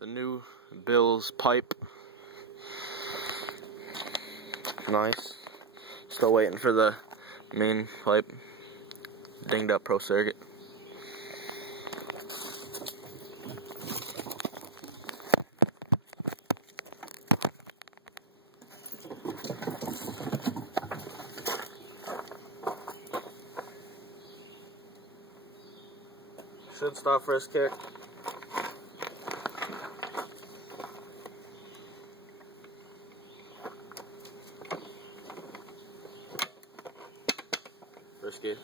The new Bills pipe. Nice. Still waiting for the main pipe. Dinged up pro circuit. Should stop first kick. First gear.